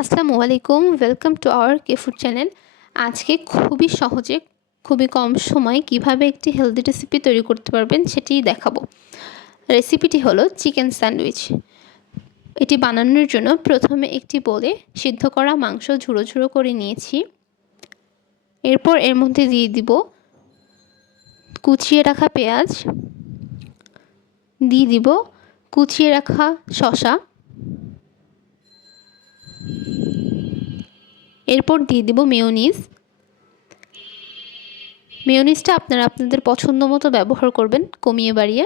আসসালামু আলাইকুম, welcome to our K food channel. আজকে খুবই সহজে, খুবই কম সময়ে কিভাবে একটি হেলদি রেসিপি তৈরি করতে পারবেন সেটিই দেখাবো। রেসিপিটি হলো চিকেন স্যান্ডউইচ। এটি বানানোর জন্য প্রথমে একটি বোলে সিদ্ধ করা মাংস ঝুড়ো ঝুড়ো করে নিয়েছি। এরপর এর মধ্যে দিয়ে দিব কুচিয়ে রাখা পেঁয়াজ, দিয়ে দিব কুচিয়ে রাখা শসা, এরপর দিয়ে দিব মেয়োনিজটা আপনারা আপনাদের পছন্দ মতো ব্যবহার করবেন, কমিয়ে বাড়িয়ে।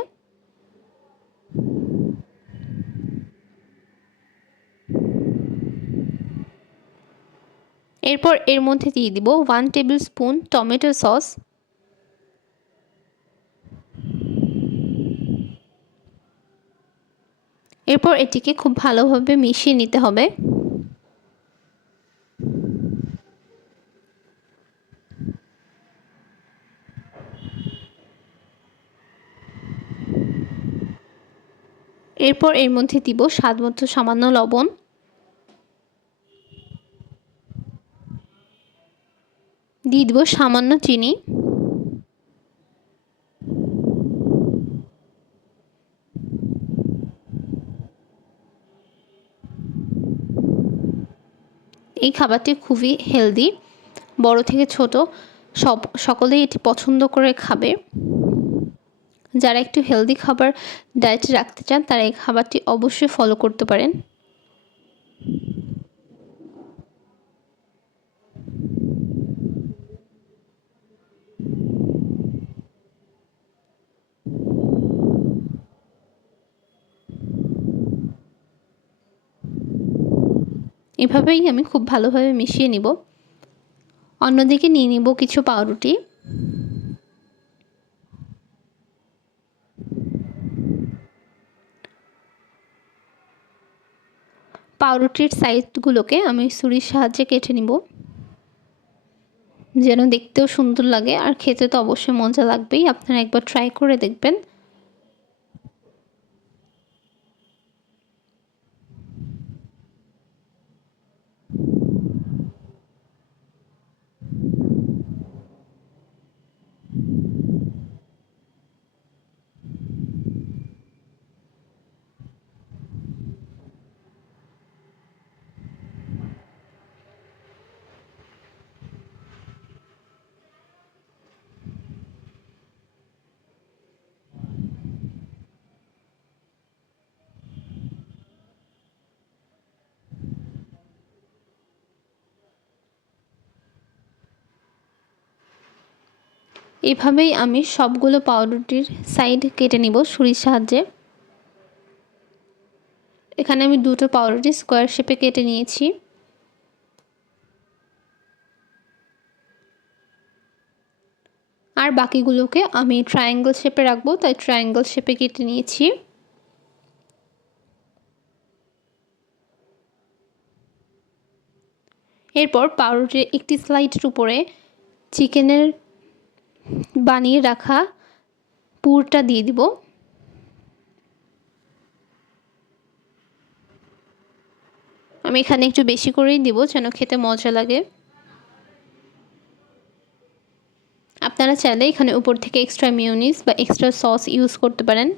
এরপর এর মধ্যে দিয়ে দিব 1 টেবিল স্পুন টমেটো সস, এরপর এটিকে খুব ভালোভাবে মিশিয়ে নিতে হবে। এরপর এর মধ্যে দিব স্বাদমতো সামান্য লবণ, দিয়ে দিব সামান্য চিনি, এই খাবারটি খুবই হেলদি, বড় থেকে ছোট সকলেই এটি পছন্দ করে খাবে। যারা একটু হেলদি খাবার ডায়েটে রাখতে চান তারা এই খাবারটি অবশ্যই ফলো করতে পারেন। এভাবেই আমি খুব ভালোভাবে মিশিয়ে নিব। অন্যদিকে নিয়ে নিব কিছু পাউরুটি। পাউরুটির সাইডগুলোকে আমি ছুরির সাহায্যে কেটে নিব, যেন দেখতেও সুন্দর লাগে আর খেতে তো অবশ্যই মজা লাগবেই। আপনারা একবার ট্রাই করে দেখবেন। এভাবেই আমি সবগুলো পাউরুটির সাইড কেটে নিব ছুরির সাহায্যে। এখানে আমি দুটো পাউরুটি স্কোয়ার শেপে কেটে নিয়েছি। আর বাকিগুলোকে আমি ট্রায়াঙ্গেল শেপে রাখবো, তাই ট্রায়াঙ্গেল শেপে কেটে নিয়েছি। এরপর পাউরুটির একটি স্লাইডের উপরে চিকেনের বানিয়ে রাখা পুরটা দিয়ে দিব। আমি এখানে একটু বেশি করেই দিব যেন খেতে মজা লাগে। আপনারা চাইলে এখানে উপর থেকে এক্সট্রা মেয়োনিজ বা এক্সট্রা সস ইউজ করতে পারেন।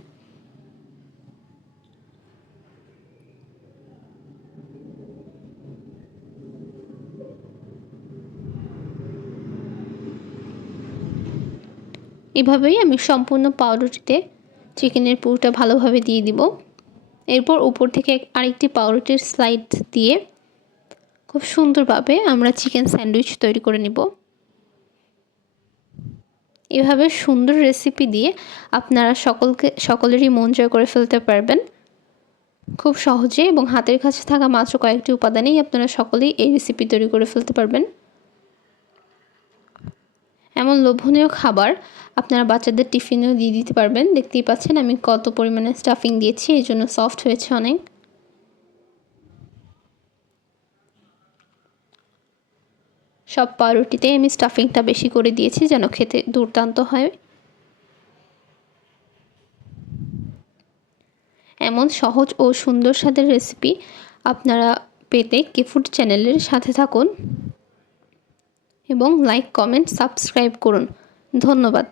এভাবেই আমি সম্পূর্ণ পাউরুটিতে চিকেনের পুরটা ভালোভাবে দিয়ে দিব। এরপর উপর থেকে আরেকটি পাউরুটির স্লাইড দিয়ে খুব সুন্দরভাবে আমরা চিকেন স্যান্ডউইচ তৈরি করে নিব। এভাবে সুন্দর রেসিপি দিয়ে আপনারা সকলেরই মন জয় করে ফেলতে পারবেন খুব সহজে, এবং হাতের কাছে থাকা মাত্র কয়েকটি উপাদানেই আপনারা সকলেই এই রেসিপি তৈরি করে ফেলতে পারবেন। এমন লোভনীয় খাবার আপনারা বাচ্চাদের টিফিনেও দিয়ে দিতে পারবেন। দেখতেই পাচ্ছেন আমি কত পরিমাণে স্টাফিং দিয়েছি, এই জন্য সফট হয়েছে অনেক। সব পাউরুটিতে আমি স্টাফিংটা বেশি করে দিয়েছি যেন খেতে দুর্দান্ত হয়। এমন সহজ ও সুন্দর স্বাদের রেসিপি আপনারা পেতে কেফুড চ্যানেলের সাথে থাকুন এবং লাইক, কমেন্ট, সাবস্ক্রাইব করুন। ধন্যবাদ।